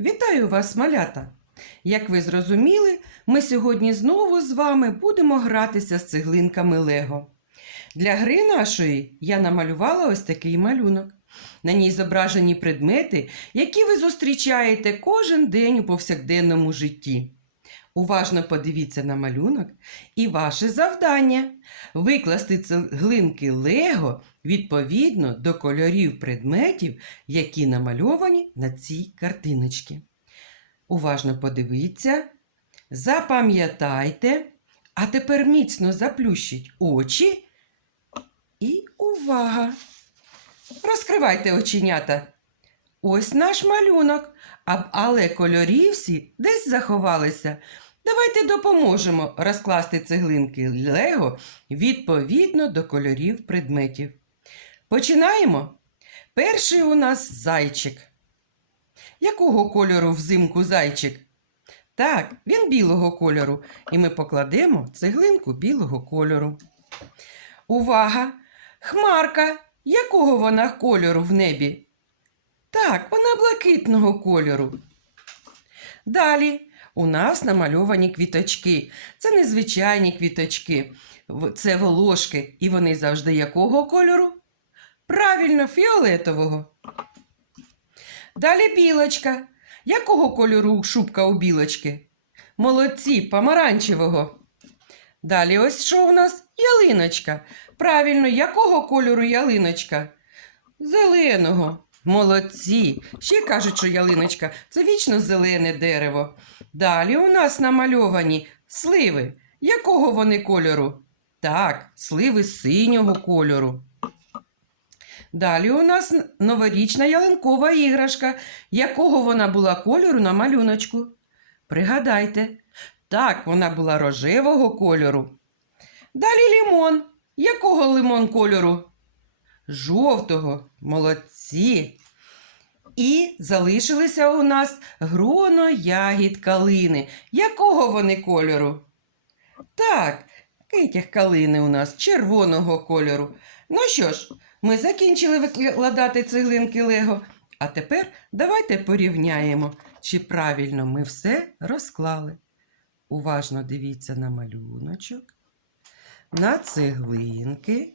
Вітаю вас, малята! Як ви зрозуміли, ми сьогодні знову з вами будемо гратися з цеглинками Лего. Для гри нашої я намалювала ось такий малюнок. На ній зображені предмети, які ви зустрічаєте кожен день у повсякденному житті. Уважно подивіться на малюнок і ваше завдання викласти цеглинки Лего відповідно до кольорів предметів, які намальовані на цій картиночці. Уважно подивіться, запам'ятайте, а тепер міцно заплющіть очі і увага! Розкривайте оченята. Ось наш малюнок, але кольорі всі десь заховалися. Давайте допоможемо розкласти цеглинки Лего відповідно до кольорів предметів. Починаємо. Перший у нас зайчик. Якого кольору взимку зайчик? Так, він білого кольору, і ми покладемо цеглинку білого кольору. Увага! Хмарка! Якого вона кольору в небі? Так, вона блакитного кольору. Далі у нас намальовані квіточки. Це незвичайні квіточки, це волошки, і вони завжди якого кольору? Правильно, фіолетового. Далі білочка. Якого кольору шубка у білочки? Молодці, помаранчевого. Далі ось що у нас? Ялиночка. Правильно, якого кольору ялиночка? Зеленого. Молодці. Ще кажуть, що ялиночка це вічно зелене дерево. Далі у нас намальовані сливи. Якого вони кольору? Так, сливи синього кольору. Далі у нас новорічна ялинкова іграшка. Якого вона була кольору на малюночку? Пригадайте. Так, вона була рожевого кольору. Далі лімон. Якого лимон кольору? Жовтого. Молодці. І залишилися у нас гроно ягід калини. Якого вони кольору? Так, китях калини у нас червоного кольору. Ну що ж, ми закінчили викладати цеглинки Лего. А тепер давайте порівняємо, чи правильно ми все розклали. Уважно дивіться на малюночок, на цеглинки.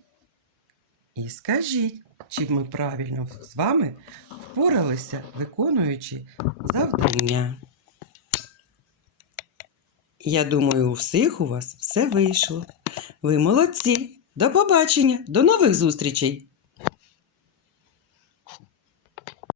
І скажіть, чи ми правильно з вами впоралися, виконуючи завдання. Я думаю, у всіх у вас все вийшло. Ви молодці. До побачення, до нових зустрічей!